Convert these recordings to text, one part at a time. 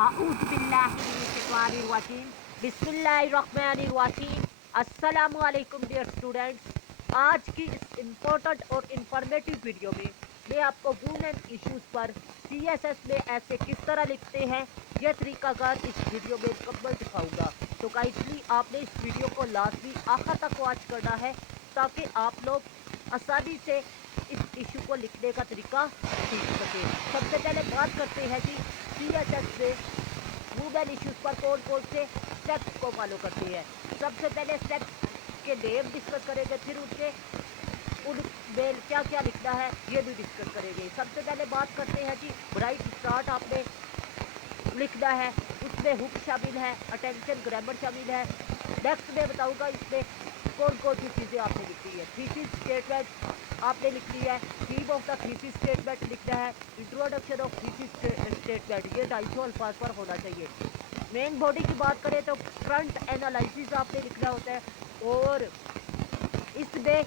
अऊज़ु बिल्लाहि मिनश्शैतानिर्रजीम बिस्मिल्लाहिर्रहमानिर्रहीम। अस्सलामु अलैकुम डियर स्टूडेंट्स। आज की इस इम्पोर्टेंट और इंफॉर्मेटिव वीडियो में मैं आपको वुमेन इश्यूज पर CSS में ऐसे किस तरह लिखते हैं यह तरीकाकार इस वीडियो में मुकम्मल दिखाऊंगा। तो काइंडली आपने इस वीडियो को लाजमी आखिर तक वॉच करना है ताकि आप लोग आसानी से इस इशू को लिखने का तरीका सीख सके। सबसे पहले बात करते हैं जी CSS में वुमेन इश्यूज पर कौन कौन से स्टेप्स को फॉलो करते हैं। सबसे पहले स्टेप्स के नेम डिस्कस करेंगे, फिर उनके उनमें क्या क्या लिखना है ये भी डिस्कस करेंगे। सबसे पहले बात करते हैं जी ब्राइट स्टार्ट आपने लिखना है, उसमें हुक शामिल है, अटेंशन ग्रामर शामिल है। नेक्स्ट में बताऊंगा इसमें कौन कौन सी चीज़ें आपने लिखनी है। थीसिस स्टेटमेंट आपने लिखनी है, theme of the thesis statement लिखना है, इंट्रोडक्शन ऑफ थीसिस स्टेटमेंट ये 250 अल्फाज पर होना चाहिए। मेन बॉडी की बात करें तो फ्रंट एनालिसिस आपने लिखना होता है और इसमें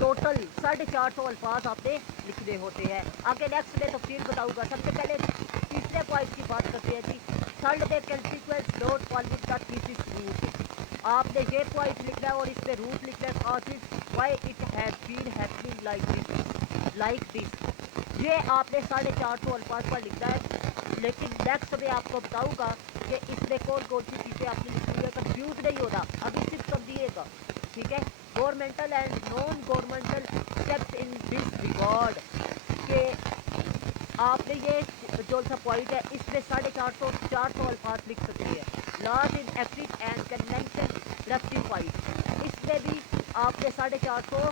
टोटल 450 अल्फाज आपने लिखने होते हैं। आगे नेक्स्ट में तफसील बताऊंगा। सबसे पहले तीसरे पॉइंट की बात करते हैं जी थर्ड में consequence note following the thesis रूट। आपने ये पॉइंट लिखना है और इस पे रूट लिखना है, causes why it has been happening like this. ये आपने 450 अल्फाज पर लिखना है। लेकिन नेक्स्ट में आपको बताऊंगा कि इसमें कौन कौन सी चीज़ें आपने लिखनी है। कंफ्यूज नहीं होना, अभी सिर्फ समझिएगा, ठीक है। Governmental and non governmental steps in this regard के आपने ये जो सा पॉइंट है इसमें 450 अल्फाज लिख सकते हैं। Laws inactive and convention rectified, इसमें भी आपने 450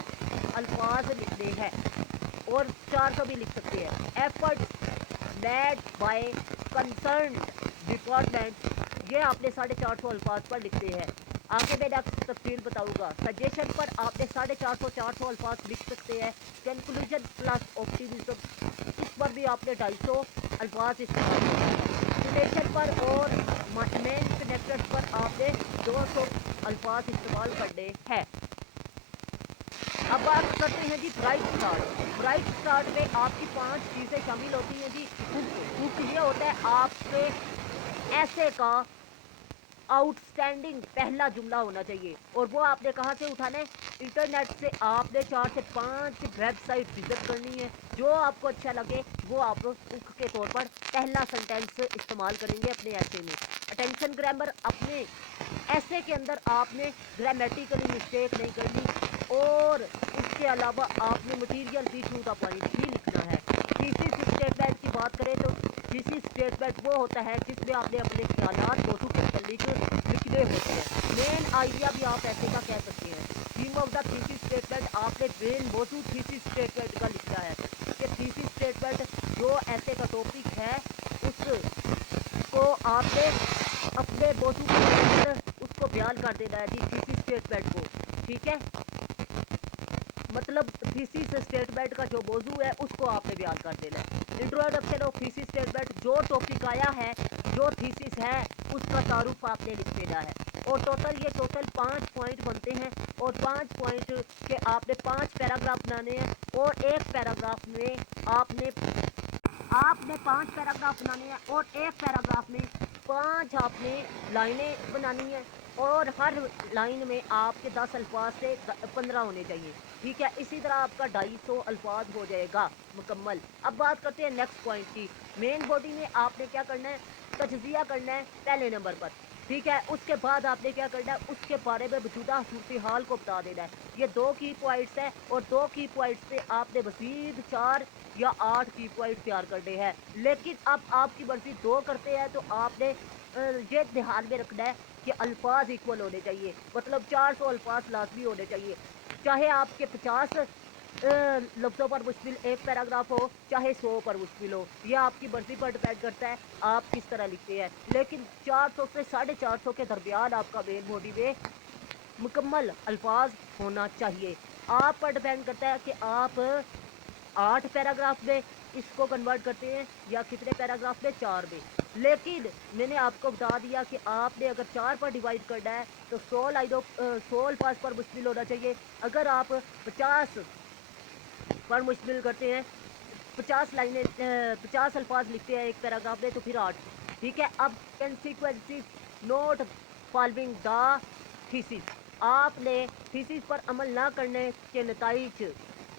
अल्फाज लिखने हैं और 400 भी लिख सकते हैं। Efforts made by concern department, ये आपने 450 अल्फाज पर लिखते हैं। आगे मैं नेक्स्ट तफसील बताऊंगा। सजेशन पर आपने 450 अल्फाज लिख सकते हैं। कंक्लूजन प्लस ऑप्टिमिज्म, इस पर भी आपने 250 अल्फाज इस्तेमाल करें। रिलेशन पर और मेन कनेक्टर्स पर आपने 200 अल्फाज इस्तेमाल करने हैं। अब बात करते हैं जी ब्राइट स्टार्ट। ब्राइट स्टार्ट में आपकी 5 चीज़ें शामिल होती हैं जी। हुक ये होता है आपके ऐसे का आउटस्टैंडिंग पहला जुमला होना चाहिए और वो आपने कहाँ से उठाना है, इंटरनेट से। आपने 4 से 5 वेबसाइट विजिट करनी है, जो आपको अच्छा लगे वो आप हुक के तौर पर पहला सेंटेंस इस्तेमाल करेंगे अपने ऐसे में। अटेंशन ग्रामर, अपने ऐसे के अंदर आपने ग्रामेटिकली मिस्टेक नहीं करनी और उसके अलावा आपने मटीरियल भी टू द पॉइंट ही लिखना है। थीसिस स्टेटमेंट की बात करें तो थीसिस स्टेटमेंट वो होता है जिसमें आपने अपने ख्यालात मौजूद लिखने होते हैं। मेन आइडिया भी आप ऐसे का कह सकते हैं। Theme of the thesis statement आपने मेन मौजूद थीसिस स्टेटमेंट का लिखना है कि थीसिस स्टेटमेंट जो ऐसे का टॉपिक है उसको आपने अपने मौजूद के अंदर उसको बयान कर देना है जी थीसिस स्टेटमेंट को, ठीक है। मतलब थीसिस स्टेटमेंट का जो मौजू है उसको आपने बयान कर देना है। इंट्रोडक्शन ऑफ थीसिस स्टेटमेंट, जो टॉपिक आया है, जो थीसिस है उसका तारुफ आपने लिख देना है। और ये टोटल 5 पॉइंट बनते हैं और 5 पॉइंट के आपने 5 पैराग्राफ बनाने हैं और एक पैराग्राफ में आपने 5 पैराग्राफ बनाने हैं और एक पैराग्राफ में 5 आपने लाइनें बनानी है और हर लाइन में आपके 10 अल्फाज से 15 होने चाहिए, ठीक है। इसी तरह आपका 250 अल्फाज हो जाएगा मुकम्मल। अब बात करते हैं नेक्स्ट पॉइंट की। मेन बॉडी में आपने क्या करना है, तजजिया करना है पहले नंबर पर, ठीक है। उसके बाद आपने क्या करना है, उसके बारे में मौजूदा सूरत हाल को बता देना है। ये 2 की पॉइंट्स है और 2 की पॉइंट्स से आपने मजीद 4 या 8 की पॉइंट तैयार करने हैं। लेकिन अब आपकी मर्जी 2 करते हैं तो आपने ये ध्यान में रखना है कि अल्फाज इक्वल होने चाहिए, मतलब 400 अल्फाज लाजमी होने चाहिए। चाहे आपके 50 लफ्ज़ों पर मुश्किल एक पैराग्राफ हो, चाहे 100 पर मुश्किल हो, यह आपकी मर्जी पर डिपेंड करता है आप किस तरह लिखते हैं। लेकिन 400 से 450 के दरमियान आपका मेन बॉडी में मुकम्मल अल्फाज होना चाहिए। आप पर डिपेंड करता है कि आप 8 पैराग्राफ में इसको कन्वर्ट करते हैं या कितने पैराग्राफ में, 4 में। लेकिन मैंने आपको बता दिया कि आपने अगर 4 पर डिवाइड करना है तो 100 लाइनों 100 अल्फाज पर मुश्किल होना चाहिए। अगर आप 50 पर मुश्किल करते हैं 50 लाइनें 50 अल्फाज लिखते हैं एक पैराग्राफ में, तो फिर 8। ठीक है, अब consequences note following the thesis, आपने थीसिस पर अमल ना करने के नताइज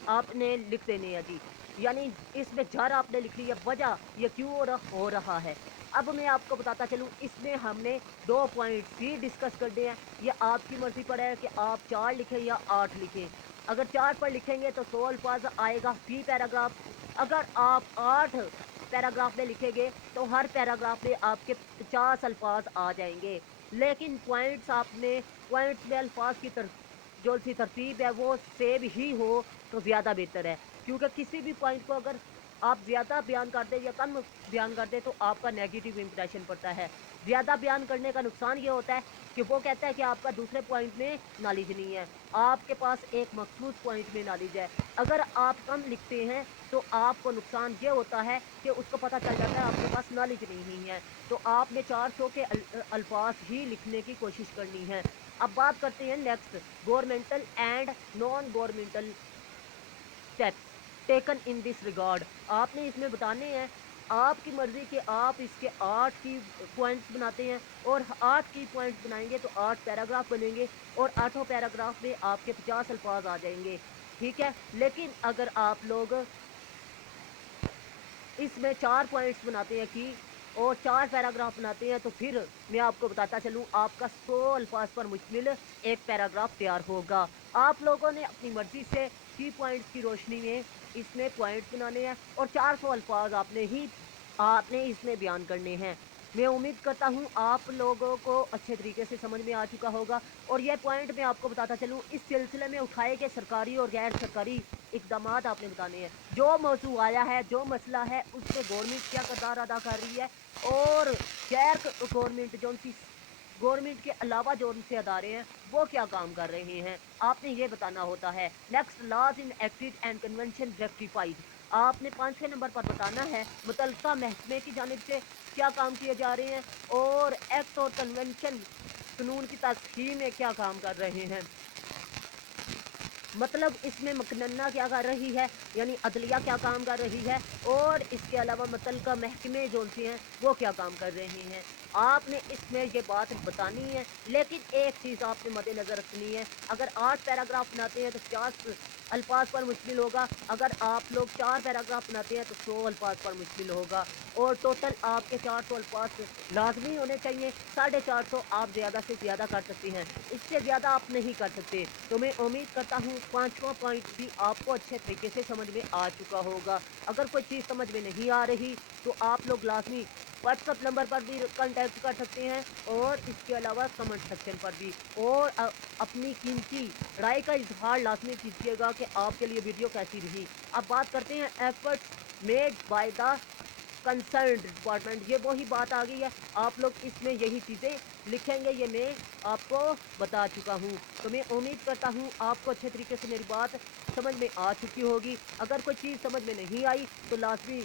आपने लिख देने हैं जी। यानी इसमें जर आपने लिख ली है, वजह ये क्यों हो रहा है। अब मैं आपको बताता चलूँ, इसमें हमने 2 पॉइंट्स ही डिस्कस करने हैं। ये आपकी मर्जी पर है कि आप 4 लिखें या 8 लिखें। अगर 4 पर लिखेंगे तो 100 अल्फाज आएगा फी पैराग्राफ। अगर आप 8 पैराग्राफ में लिखेंगे तो हर पैराग्राफ में आपके 50 अल्फाज आ जाएंगे। लेकिन पॉइंट्स में अल्फाज की जो सी तरतीब है वो सेम ही हो तो ज़्यादा बेहतर है, क्योंकि किसी भी पॉइंट को अगर आप ज़्यादा बयान कर दें या कम बयान कर दें तो आपका नेगेटिव इंप्रेशन पड़ता है। ज़्यादा बयान करने का नुकसान ये होता है कि वो कहता है कि आपका दूसरे पॉइंट में नॉलेज नहीं है, आपके पास एक मखसूस पॉइंट में नॉलेज है। अगर आप कम लिखते हैं तो आपको नुकसान ये होता है कि उसको पता चल जाता है आपके पास नॉलेज नहीं है। तो आपने 400 के अल्फाज ही लिखने की कोशिश करनी है। अब बात करते हैं next, governmental and non governmental steps taken in this regard. आपने इसमें बताने हैं, आपकी मर्जी के आप इसके 8 की पॉइंट्स बनाते हैं और 8 की पॉइंट्स बनाएंगे तो 8 पैराग्राफ बनेंगे और 8 पैराग्राफ में आपके 50 अल्फाज आ जाएंगे। ठीक है, लेकिन अगर आप लोग इसमें 4 पॉइंट्स बनाते हैं कि और 4 पैराग्राफ बनाते हैं तो फिर मैं आपको बताता चलूँ, आपका 100 अल्फाज पर मुश्तमिल एक पैराग्राफ तैयार होगा। आप लोगों ने अपनी मर्जी से की पॉइंट्स की रोशनी में इसमें पॉइंट्स बनाने हैं और 400 अल्फाज आपने इसमें बयान करने हैं। मैं उम्मीद करता हूँ आप लोगों को अच्छे तरीके से समझ में आ चुका होगा। और यह पॉइंट मैं आपको बताता चलूँ, इस सिलसिले में उठाए गए सरकारी और गैर सरकारी इकदाम आपने बताने हैं। जो मौजू आया है, जो मसला है, उसमें गवर्नमेंट क्या किरदार अदा कर रही है और गैर गवर्नमेंट जो उनकी गवर्नमेंट के अलावा जो उनसे अदारे हैं वो क्या काम कर रहे हैं, आपने ये बताना होता है। Next, laws enacted and convention rectified, आपने 5वें नंबर पर बताना है मुतल्लिका महकमे की जानिब से क्या काम किए जा रहे हैं और एक्ट और कन्वेंशन कानून की तस्हीह में क्या काम कर रहे हैं। मतलब इसमें मकनन्ना क्या कर रही है, यानी अदलिया क्या काम कर रही है और इसके अलावा मुतल्लिका महकमे जो से हैं वो क्या काम कर रहे हैं। आपने इसमें ये बात बतानी है। लेकिन एक चीज़ आपने मद्देनज़र रखनी है, अगर 8 पैराग्राफ बनाते हैं तो 50 अल्फाज पर मुश्किल होगा, अगर आप लोग 4 पैराग्राफ बनाते हैं तो 100 अल्फाज पर मुश्किल होगा और टोटल आपके 400 अल्फाज लाजमी होने चाहिए। 450 आप ज़्यादा से ज़्यादा कर सकते हैं, इससे ज़्यादा आप नहीं कर सकते। तो मैं उम्मीद करता हूँ 5वां पॉइंट भी आपको अच्छे तरीके से समझ में आ चुका होगा। अगर कोई चीज़ समझ में नहीं आ रही तो आप लोग लाजमी व्हाट्सअप नंबर पर भी कांटेक्ट कर सकते हैं और इसके अलावा कमेंट सेक्शन पर भी। और अपनी कीमती राय का इजहार लाजमी कीजिएगा कि आपके लिए वीडियो कैसी रही। अब बात करते हैं efforts made by the concern department, ये वही बात आ गई है। आप लोग इसमें यही चीज़ें लिखेंगे, ये मैं आपको बता चुका हूँ। तो मैं उम्मीद करता हूँ आपको अच्छे तरीके से मेरी बात समझ में आ चुकी होगी। अगर कोई चीज़ समझ में नहीं आई तो लाजमी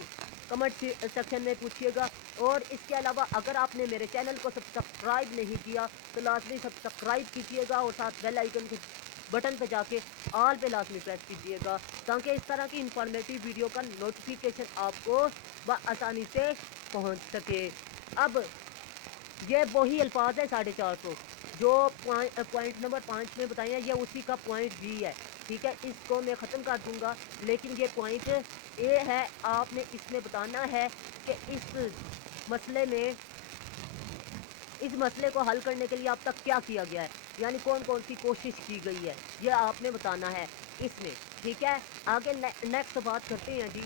कमेंट सेक्शन में पूछिएगा। और इसके अलावा अगर आपने मेरे चैनल को सब्सक्राइब नहीं किया तो लाजमी सब्सक्राइब कीजिएगा और साथ बेल आइकन के बटन पे जाके ऑल पे लाजमी प्रेस कीजिएगा, ताकि इस तरह की इंफॉर्मेटिव वीडियो का नोटिफिकेशन आपको आसानी से पहुंच सके। अब ये वही अल्फाज है 450 जो पॉइंट नंबर 5 में बताए हैं, ये उसी का पॉइंट बी है। ठीक है, इसको मैं ख़त्म कर दूंगा, लेकिन ये पॉइंट ए है। आपने इसमें बताना है कि मसले में इस मसले को हल करने के लिए अब तक क्या किया गया है, यानी कौन कौन सी कोशिश की गई है, ये आपने बताना है इसमें। ठीक है, आगे नेक्स्ट बात करते हैं जी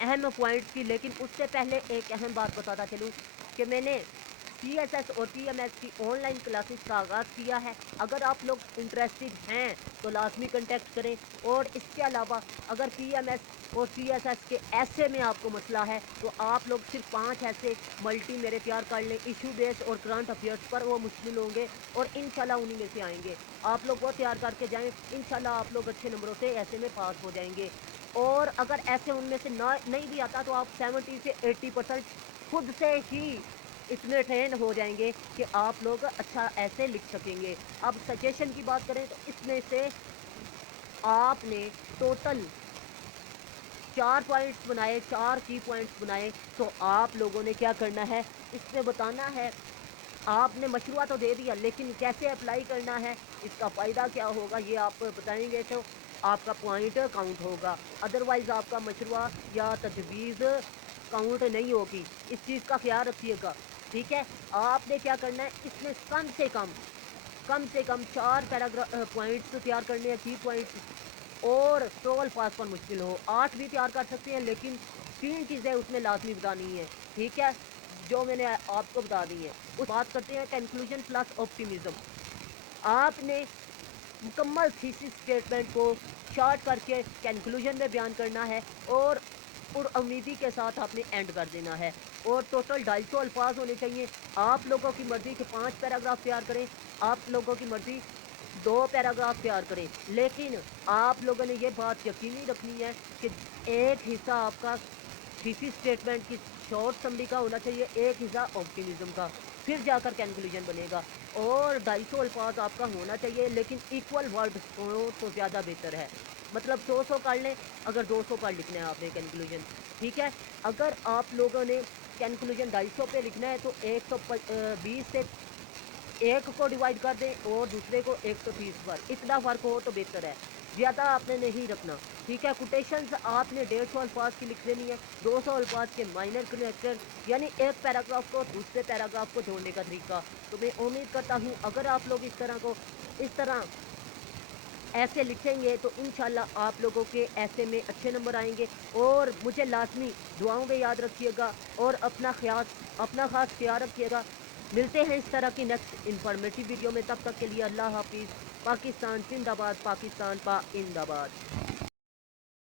अहम पॉइंट्स की। लेकिन उससे पहले एक अहम बात बताता चलूँ कि मैंने CSS और PMS की ऑनलाइन क्लासेस का आगाज़ किया है। अगर आप लोग इंटरेस्टेड हैं तो लाजमी कंटेक्ट करें। और इसके अलावा अगर PMS और CSS के ऐसे में आपको मसला है तो आप लोग सिर्फ 5 ऐसे मल्टी मेरे तैयार कर लें, इशू बेस और करंट अफेयर्स पर, वो मुश्किल होंगे और इंशाल्लाह उन्हीं में से आएंगे। आप लोग वो तैयार करके जाएँ, इंशाल्लाह आप लोग अच्छे नंबरों से ऐसे में पास हो जाएंगे। और अगर ऐसे उनमें से नहीं भी आता तो आप 70 से 80% खुद से ही इतने ट्रेन हो जाएंगे कि आप लोग अच्छा ऐसे लिख सकेंगे। अब सजेशन की बात करें तो इसमें से आपने टोटल 4 पॉइंट्स बनाए, 4 की पॉइंट्स बनाए, तो आप लोगों ने क्या करना है, इसमें बताना है। आपने मशरूआ तो दे दिया, लेकिन कैसे अप्लाई करना है, इसका फ़ायदा क्या होगा, ये आप बताएंगे तो आपका पॉइंट काउंट होगा। अदरवाइज़ आपका मशरूआ या तजवीज़ काउंट नहीं होगी। इस चीज़ का ख्याल रखिएगा, ठीक है। आपने क्या करना है, इसमें कम से कम 4 पॉइंट्स तैयार करने हैं, की पॉइंट्स, और ट्रू अल्फाज पर मुश्किल हो 8 भी तैयार कर सकते हैं, लेकिन 3 चीज़ें उसमें लाजमी बतानी है, ठीक है, जो मैंने आपको बता दी है। उस बात करते हैं कंक्लूजन प्लस ऑप्टिमिज्म। आपने मुकम्मल थीसिस स्टेटमेंट को शॉर्ट करके कंक्लूजन में बयान करना है, और उम्मीदी के साथ आपने एंड कर देना है। और टोटल 250 अल्फाज होने चाहिए। आप लोगों की मर्ज़ी के 5 पैराग्राफ तैयार करें, आप लोगों की मर्ज़ी 2 पैराग्राफ तैयार करें, लेकिन आप लोगों ने ये बात यकीनी रखनी है कि एक हिस्सा आपका थीसिस स्टेटमेंट की शॉर्ट समरी का होना चाहिए, एक हिस्सा ऑप्टिमिज्म का, फिर जाकर कंक्लूजन बनेगा। और 250 अल्फाज आपका होना चाहिए, लेकिन इक्वल वर्ड हो तो ज़्यादा बेहतर है। मतलब 100 कर लें, अगर 200 का लिखना है आपने कंक्लूजन, ठीक है। अगर आप लोगों ने कंक्लूजन 250 पे लिखना है तो 120 से एक को डिवाइड कर दें और दूसरे को 130 पर, इतना फ़र्क हो तो बेहतर है, ज़्यादा आपने नहीं रखना, ठीक है। कोटेशंस आपने 150 अल्फाज की लिख देनी है, 200 अल्फाज के माइनर कनेक्टर, यानी एक पैराग्राफ को दूसरे पैराग्राफ को जोड़ने का तरीका। तो मैं उम्मीद करता हूँ अगर आप लोग इस तरह ऐसे लिखेंगे तो इंशाल्लाह आप लोगों के ऐसे में अच्छे नंबर आएंगे। और मुझे लाजमी दुआओं में याद रखिएगा, और अपना ख़ास ख्याल रखिएगा। मिलते हैं इस तरह की नेक्स्ट इन्फॉर्मेटिव वीडियो में, तब तक के लिए अल्लाह हाफिज़। पाकिस्तान जिंदाबाद, पाकिस्तान पा इंदाबाद।